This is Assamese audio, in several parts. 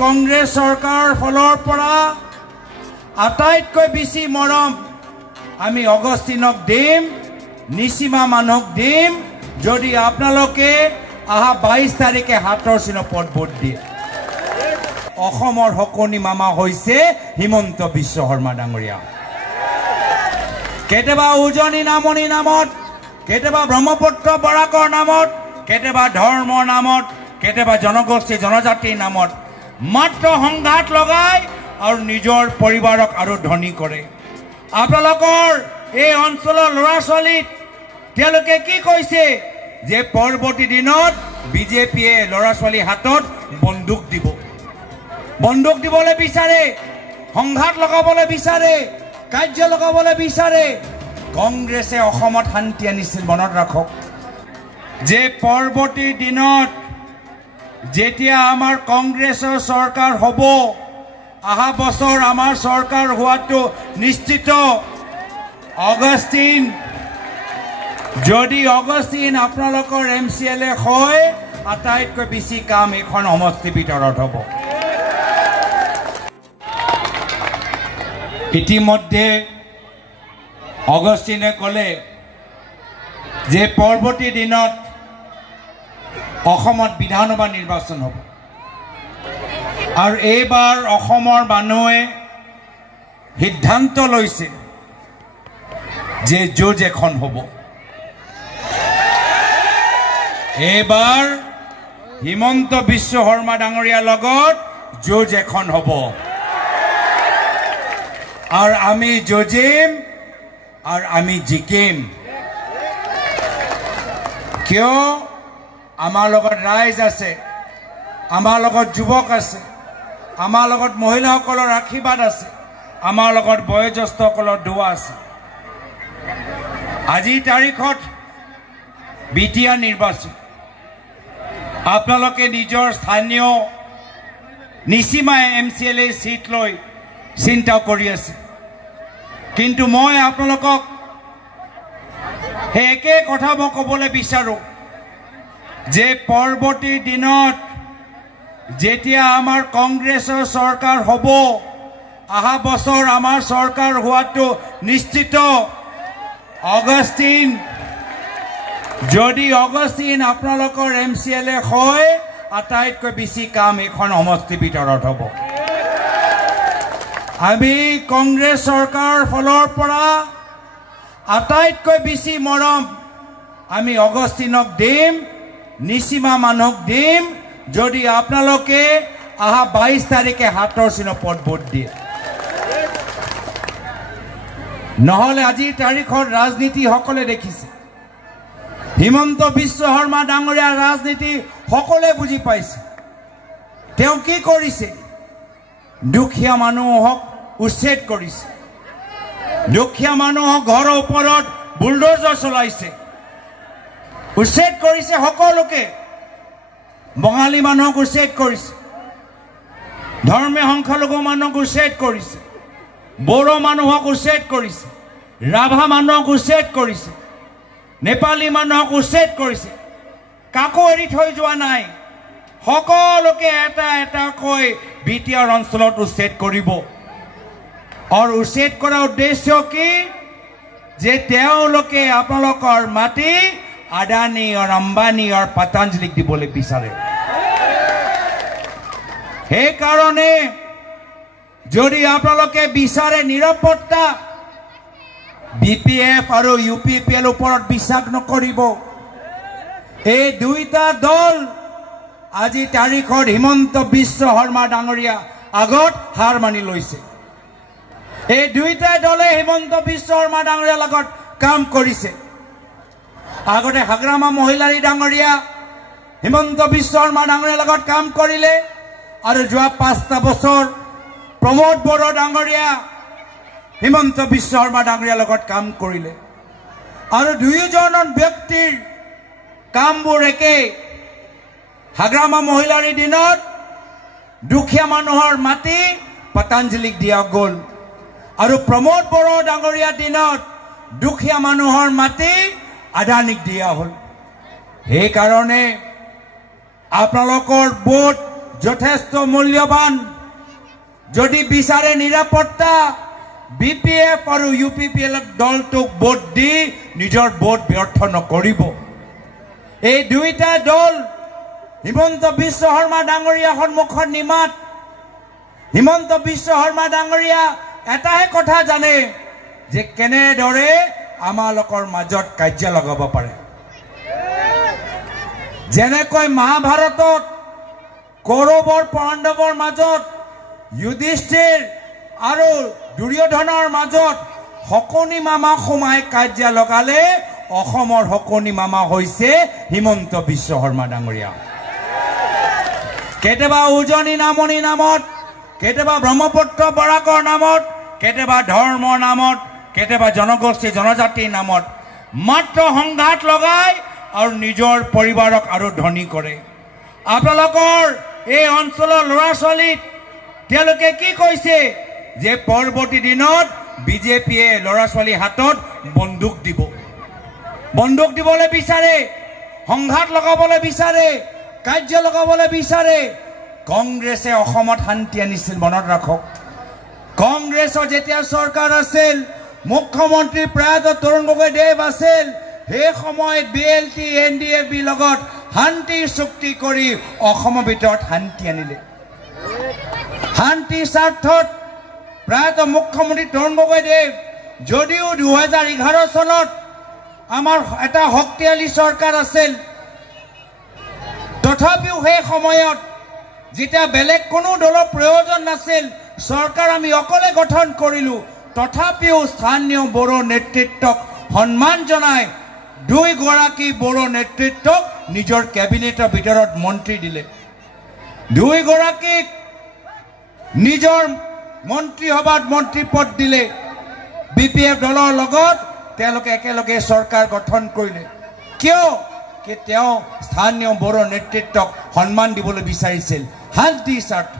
কংগ্ৰেছ চৰকাৰৰ ফলৰ পৰা আটাইতকৈ বেছি মৰম আমি অগষ্টিনক দিম, নিচিমা মানুহক দিম, যদি আপোনালোকে আহা 22 তাৰিখে হাতৰ চিনত ভোট দিয়ে। অসমৰ হকনি মামা হৈছে হিমন্ত বিশ্ব শৰ্মা ডাঙৰীয়া। কেতিয়াবা উজনি নামনি নামত, কেতিয়াবা ব্ৰহ্মপুত্ৰ বৰাকৰ নামত, কেতিয়াবা ধৰ্মৰ নামত, কেতিয়াবা জনগোষ্ঠী জনজাতিৰ নামত মাত্ৰ সংঘাত লগাই আৰু নিজৰ পৰিবাৰক আৰু ধনী কৰে। আপোনালোকৰ এই অঞ্চলৰ ল'ৰা ছোৱালীক তেওঁলোকে কি কৈছে যে পৰৱৰ্তী দিনত বিজেপিয়ে ল'ৰা ছোৱালীৰ হাতত বন্দুক দিব, বন্দুক দিবলৈ বিচাৰে, সংঘাত লগাবলৈ বিচাৰে, কাৰ্য লগাবলৈ বিচাৰে। কংগ্ৰেছে অসমত শান্তি আনিছিল, মনত ৰাখক যে পৰৱৰ্তী দিনত যেতিয়া আমাৰ কংগ্ৰেছৰ চৰকাৰ হ'ব, অহা বছৰ আমাৰ চৰকাৰ হোৱাটো নিশ্চিত। অগষ্টিন যদি অগষ্টিন আপোনালোকৰ MCLA হয়, আটাইতকৈ বেছি কাম এখন সমষ্টিৰ ভিতৰত হ'ব। ইতিমধ্যে অগষ্টিনে ক'লে যে পৰৱৰ্তী দিনত অসমত বিধানসভা নিৰ্বাচন হ'ব আৰু এইবাৰ অসমৰ মানুহে সিদ্ধান্ত লৈছে যে যুঁজ এখন হ'ব। এইবাৰ হিমন্ত বিশ্ব শৰ্মা ডাঙৰীয়াৰ লগত যুঁজ এখন হ'ব আৰু আমি যুঁজিম আৰু আমি জিকিম। কিয়? আমাৰ লগত ৰাইজ আছে, আমাৰ লগত যুৱক আছে, আমাৰ লগত মহিলাসকলৰ আশীৰ্বাদ আছে, আমাৰ লগত বয়োজ্যেষ্ঠসকলৰ দোৱা আছে। আজিৰ তাৰিখত বিটিয়া নিৰ্বাচন, আপোনালোকে নিজৰ স্থানীয় নিচিমা MCLA চিট লৈ চিন্তা কৰি আছে, কিন্তু মই আপোনালোকক সেই একে কথা মই ক'বলৈ বিচাৰোঁ যে পৰৱৰ্তী দিনত যেতিয়া আমাৰ কংগ্ৰেছৰ চৰকাৰ হ'ব, অহা বছৰ আমাৰ চৰকাৰ হোৱাটো নিশ্চিত। অগষ্টিন যদি অগষ্টিন আপোনালোকৰ MCLA হয়, আটাইতকৈ বেছি কাম এখন সমষ্টিৰ ভিতৰত হ'ব। আমি কংগ্ৰেছ চৰকাৰৰ ফলৰ পৰা আটাইতকৈ বেছি মৰম আমি অগষ্টিনক দিম, নিচিমা মানুহক দিম, যদি আপোনালোকে আহা 22 তাৰিখে হাতৰ চিনত ভোট দিয়ে। নহ'লে আজিৰ তাৰিখত ৰাজনীতিসকলে দেখিছে, হিমন্ত বিশ্ব শৰ্মা ডাঙৰীয়াৰ ৰাজনীতি সকলোৱে বুজি পাইছে। তেওঁ কি কৰিছে? দুখীয়া মানুহক উচ্ছেদ কৰিছে, দুখীয়া মানুহক ঘৰৰ ওপৰত বুলডোজাৰ চলাইছে, উচ্ছেদ কৰিছে সকলোকে। বঙালী মানুহক উচ্ছেদ কৰিছে, ধৰ্মীয় সংখ্যালঘু মানুহক উচ্ছেদ কৰিছে, বড়ো মানুহক উচ্ছেদ কৰিছে, ৰাভা মানুহক উচ্ছেদ কৰিছে, নেপালী মানুহক উচ্ছেদ কৰিছে। কাকো এৰি থৈ যোৱা নাই, সকলোকে এটা এটাকৈ বিটিআৰ অঞ্চলত উচ্ছেদ কৰিব। আৰু উচ্ছেদ কৰাৰ উদ্দেশ্য কি? যে তেওঁলোকে আপোনালোকৰ মাটি আদানী আৰু আম্বানী আৰু পতঞ্জলিক দিবলৈ বিচাৰে। সেইকাৰণে যদি আপোনালোকে বিচাৰে নিৰাপত্তা, BPF আৰু UPPL ওপৰত বিশ্বাস নকৰিব। এই দুইটা দল আজি তাৰিখত হিমন্ত বিশ্ব শৰ্মা ডাঙৰীয়া আগত হাৰ মানি লৈছে। এই দুইটা দলে হিমন্ত বিশ্ব শৰ্মা ডাঙৰীয়াৰ লগত কাম কৰিছে। আগতে হাগ্ৰামা মহিলাৰী ডাঙৰীয়া হিমন্ত বিশ্ব শৰ্মা ডাঙৰীয়াৰ লগত কাম কৰিলে, আৰু যোৱা 5টা বছৰ প্ৰমোদ বড়ো ডাঙৰীয়া হিমন্ত বিশ্ব শৰ্মা ডাঙৰীয়াৰ লগত কাম কৰিলে। আৰু দুয়োজন ব্যক্তিৰ কামবোৰ একে। হাগ্ৰামা মহিলাৰী দিনত দুখীয়া মানুহৰ মাটি পতঞ্জলিক দিয়া গ'ল, আৰু প্ৰমোদ বড়ো ডাঙৰীয়াৰ দিনত দুখীয়া মানুহৰ মাটি আদানীক দিয়া হ'ল। সেইকাৰণে আপোনালোকৰ ভোট যথেষ্ট মূল্যবান যদি বিচাৰে নিৰাপত্তা বিপিএফ আৰু ইউপিপিএল দলটোক ভোট দি নিজৰ ভোট ব্যৰ্থ নকৰিব এই দুইটা দল হিমন্ত বিশ্ব শৰ্মা ডাঙৰীয়া সন্মুখত নিমাত হিমন্ত বিশ্ব শৰ্মা ডাঙৰীয়া এটাহে কথা জানে যে কেনেদৰে আমালোকৰ মাজত কাৰ্য লগাব পাৰে যেনেকৈ মহাভাৰতত কৌৰৱৰ পাণ্ডৱৰ মাজত যুধিষ্ঠিৰ আৰু দুৰ্যোধনৰ মাজত শকুনি মামা সোমাই কাৰ্য লগালে অসমৰ শকুনি মামা হৈছে হিমন্ত বিশ্ব শৰ্মা ডাঙৰীয়া কেতিয়াবা উজনি নামনি নামত কেতিয়াবা ব্ৰহ্মপুত্ৰ বৰাকৰ নামত কেতিয়াবা ধৰ্মৰ নামত কেতিয়াবা জনগোষ্ঠী জনজাতিৰ নামত মাত্ৰ সংঘাত লগাই আৰু নিজৰ পৰিবাৰক আৰু ধনী কৰে আপোনালোকৰ এই অঞ্চলৰ ল'ৰা ছোৱালীক তেওঁলোকে কি কৈছে যে পৰৱৰ্তী দিনত বিজেপিয়ে ল'ৰা ছোৱালীৰ হাতত বন্দুক দিবলৈ বিচাৰে সংঘাত লগাবলৈ বিচাৰে কাৰ্য লগাবলৈ বিচাৰে কংগ্ৰেছে অসমত শান্তি আনিছিল মনত ৰাখক কংগ্ৰেছৰ যেতিয়া চৰকাৰ আছিল মুখ্যমন্ত্ৰী প্ৰয়াত তৰুণ গগৈদেৱ আছিল সেই সময়ত বিএলটি এনডিএফবি লগত শান্তি চুক্তি কৰি অসমৰ ভিতৰত শান্তি আনিলে শান্তি স্বাৰ্থত প্ৰয়াত মুখ্যমন্ত্ৰী তৰুণ গগৈদেৱ যদিও 2011 চনত আমাৰ এটা শক্তিশালী চৰকাৰ আছিল তথাপিও সেই সময়ত যেতিয়া বেলেগ কোনো দলৰ প্ৰয়োজন নাছিল চৰকাৰ আমি অকলে গঠন কৰিলো তথাপিও স্থানীয় বড়ো নেতৃত্বক সন্মান জনাই দুইগৰাকী বড়ো নেতৃত্বক নিজৰ কেবিনেটৰ ভিতৰত মন্ত্ৰী দিলে দুইগৰাকীক নিজৰ মন্ত্ৰী সভাত মন্ত্ৰী পদ দিলে বিপিএফ দলৰ লগত তেওঁলোকে একেলগে চৰকাৰ গঠন কৰিলে কিয় কি তেওঁ স্থানীয় বড়ো নেতৃত্বক সন্মান দিবলৈ বিচাৰিছিল শান্তি স্বাৰ্থ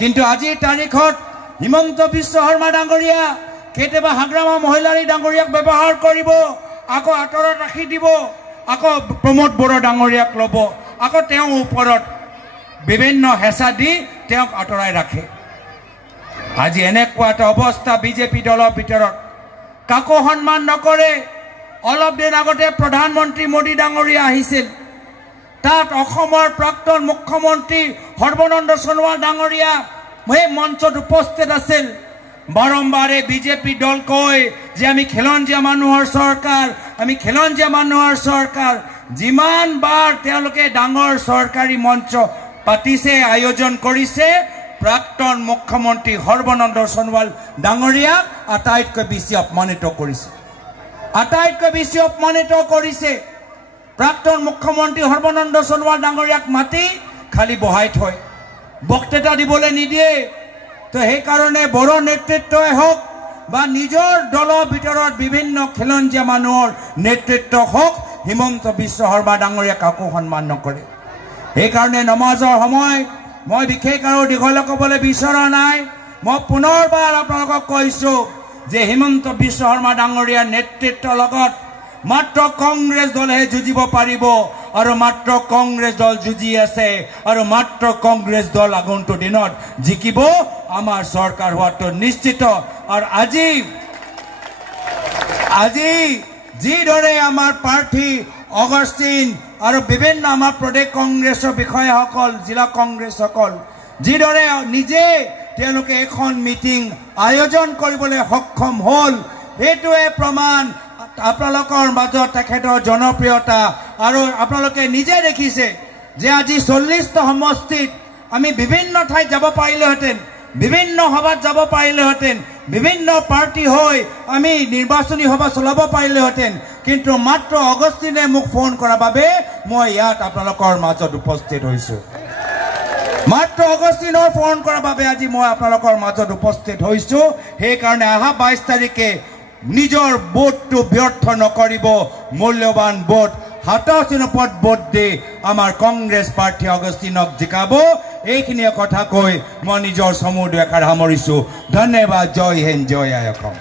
কিন্তু আজিৰ তাৰিখত হিমন্ত বিশ্ব শৰ্মা ডাঙৰীয়া কেতিয়াবা হাগ্ৰামা মহিলাৰী ডাঙৰীয়াক ব্যৱহাৰ কৰিব আকৌ আঁতৰত ৰাখি দিব আকৌ প্ৰমোদ বড়ো ডাঙৰীয়াক ল'ব আকৌ তেওঁৰ ওপৰত বিভিন্ন হেঁচা দি তেওঁক আঁতৰাই ৰাখে আজি এনেকুৱা এটা অৱস্থা বিজেপি দলৰ ভিতৰত কাকো সন্মান নকৰে অলপ দিন আগতে প্ৰধানমন্ত্ৰী মোদী ডাঙৰীয়া আহিছিল তাত অসমৰ প্ৰাক্তন মুখ্যমন্ত্ৰী সৰ্বানন্দ সোণোৱাল ডাঙৰীয়া সেই মঞ্চত উপস্থিত আছিল বাৰম্বাৰে বিজেপি দল কয় যে আমি খিলঞ্জীয়া মানুহৰ চৰকাৰ যিমান বাৰ তেওঁলোকে ডাঙৰ চৰকাৰী মঞ্চ পাতিছে আয়োজন কৰিছে প্ৰাক্তন মুখ্যমন্ত্ৰী সৰ্বানন্দ সোণোৱাল ডাঙৰীয়াক আটাইতকৈ বেছি অপমানিত কৰিছে প্ৰাক্তন মুখ্যমন্ত্ৰী সৰ্বানন্দ সোণোৱাল ডাঙৰীয়াক মাতি খালি বহাই থয় বক্তৃতা দিবলৈ নিদিয়ে তো সেইকাৰণে বড়ো নেতৃত্বই হওক বা নিজৰ দলৰ ভিতৰত বিভিন্ন খিলঞ্জীয়া মানুহৰ নেতৃত্ব হওক হিমন্ত বিশ্ব শৰ্মা ডাঙৰীয়া কাকো সন্মান নকৰে সেইকাৰণে নমাজৰ সময় মই বিশেষ আৰু দীঘলীয়া ক'বলৈ বিচৰা নাই মই পুনৰবাৰ আপোনালোকক কৈছোঁ যে হিমন্ত বিশ্ব শৰ্মা ডাঙৰীয়াৰ নেতৃত্বৰ লগত মাত্ৰ কংগ্ৰেছ দলেহে যুঁজিব পাৰিব আৰু মাত্ৰ কংগ্ৰেছ দল যুঁজি আছে আৰু মাত্ৰ কংগ্ৰেছ দল আগন্তুক দিনত জিকিব আমাৰ চৰকাৰ হোৱাটো নিশ্চিত আৰু আজি যিদৰে আমাৰ প্ৰাৰ্থী অগষ্টিন আৰু বিভিন্ন আমাৰ প্ৰদেশ কংগ্ৰেছৰ বিষয়াসকল জিলা কংগ্ৰেছসকল যিদৰে নিজে তেওঁলোকে এখন মিটিং আয়োজন কৰিবলৈ সক্ষম হ'ল এইটোৱে প্ৰমাণ আপোনালোকৰ মাজত তেখেতৰ জনপ্ৰিয়তা আৰু আপোনালোকে নিজে দেখিছে যে আজি 40টা সমষ্টিত আমি বিভিন্ন ঠাইত যাব পাৰিলোহেঁতেন বিভিন্ন সভাত যাব পাৰিলোহেঁতেন বিভিন্ন পাৰ্টি হৈ আমি নিৰ্বাচনী সভা চলাব পাৰিলোহেঁতেন কিন্তু মাত্ৰ অগষ্টিনে মোক ফোন কৰাৰ বাবে মই ইয়াত আপোনালোকৰ মাজত উপস্থিত হৈছোঁ মাত্ৰ অগষ্টিনৰ ফোন কৰাৰ বাবে আজি মই আপোনালোকৰ মাজত উপস্থিত হৈছোঁ সেইকাৰণে অহা 22 তাৰিখে নিজৰ ভোটটো ব্যৰ্থ নকৰিব মূল্যৱান ভোট হাতচিনপত ভোট দি আমাৰ কংগ্ৰেছ প্ৰাৰ্থী অগষ্টিনক জিকাব এইখিনিয়ে কথা কৈ মই নিজৰ চমু দুআষাৰ সামৰিছোঁ ধন্যবাদ জয় হিন্দ জয় আই অসম